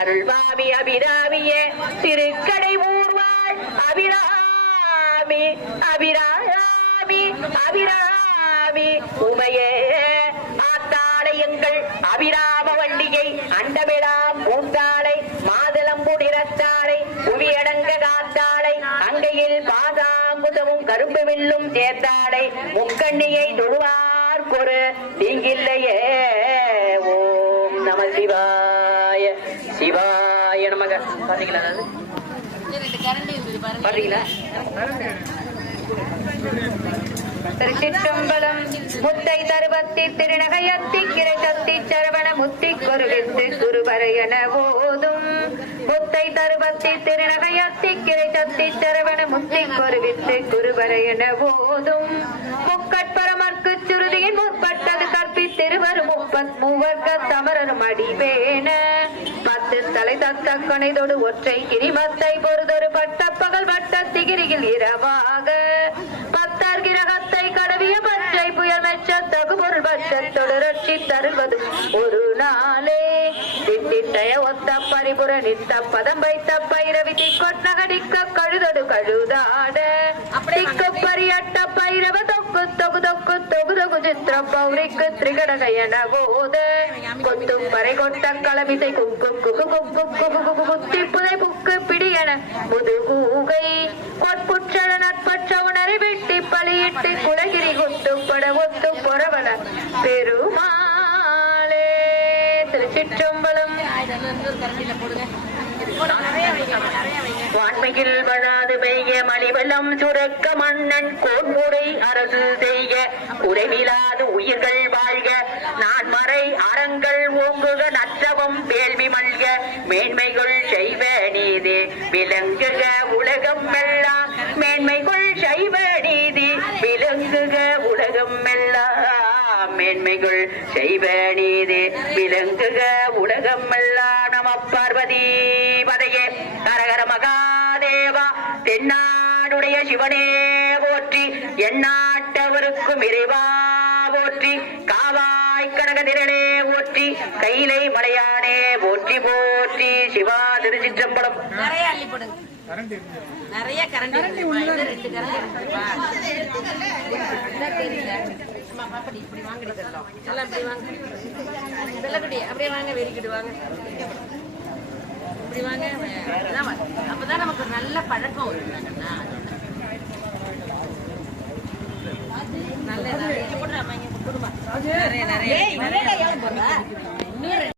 அருள்வாமி அபிராமிய திருக்கடை ஊர்வாள் அபிராமி அபிராமி அபிராமி. உமையே ஆத்தாளை எங்கள் அபிராம வண்டிகை அண்டமிடாம் பூந்தாளை மாதுளம்புடிரத்தாளை புவியடங்க காத்தாளை அங்கையில் பாதாங்குதவும் கரும்பு வில்லும் சேர்த்தாளை முக்கண்ணியை தொழுவார் பொறு தீங்கில்லையே ஓம் நம சிவாய சிவாய நமக. பாத்தீங்களா அது? பாத்தீங்களா? திருச்சிற்றம்பலம் முத்தை தருவத்தி திருநகையத்தி கிரைத்தத்தி சரவண முத்தி கொருவித்து குருபரையன போதும் முத்தை தருவத்தி திருநகையத்தி கிரைத்தத்தி சரவண முத்தி கொருவித்து குருபரையன போதும் முக்கட்பரமர்க்கு சுருதியின் முற்பட்டது கற்பித்திருவரும் முப்பத் மூவர்க்க தமரரும் அடிவே தத்த கணைதொடு ஒற்றை கிரிமத்தை பொறுதொரு பட்ட பகல் வட்ட திகிரியில் இரவாக. பத்தார் கிரகத்தை கடவிய பச்சை புயல் மெச்ச தகு பொருள் பட்சத்தொடு ரட்சி தருவது ஒரு நாளே. திட்டிட்டய ஒத்த பரிபுர நித்த பதம் வைத்த பைரவி திக்கொட்நகடிக்க கழுதொடு கழுதாட. திக்கு பரியட்ட பைரவ தொக்கு தொகு தொக்கு தொகு தொகு சித்திர பௌரிக்கு திரிகடகையன போத. கொத்தும் பறை கொத்த களமிசை குக்கு குகு குக்கு குகு குகு குத்தி புதை புக்கு பிடியன முதுகூகை கொட்புற்றன நட்பற்ற உணரை வெட்டி பலியிட்டு குலகிரி குத்துப்பட ஒத்து பொறவன பெருமாளே திருச்சிற்றம்பலம் வான்மையில் வளாது பெய்ய மணிவெள்ளம் சுரக்க மன்னன் கோன்முறை அரசு செய்ய. உறைவிலாது உயிர்கள் வாழ்க. நான் மறை அறங்கள் ஓங்குக நற்றவம் வேள்வி மல்க. மேன்மைகள் செய்வ நீதி விளங்குக உலகம் எல்லாம். மேன்மைகள் செய்வ நீதி விளங்குக உலகம் எல்லாம். மேன்மைகள் செய்வ நீதி விளங்குக உலகம் எல்லாம். நம பார்வதி. தென்னாடுடைய சிவனே போற்றி எந்நாட்டவருக்கும் இறைவா போற்றி காவாய் கனகதிரனே போற்றி கைலை மலையானே போற்றி போற்றி சிவா திருச்சிற்றம்பலம். நிறைய நிறைய கரண்ட் ரெண்டு அம்மா, பாப்படி, இப்படி வாங்கிட்டு இப்படி வாங்க. அப்படியே வாங்க வெறிக்கிட்டு வாங்க. இப்படி வாங்க. ஒரு நல்ல பழக்கம் கண்ணா. நல்ல நிறைய நிறைய நிறைய நிறைய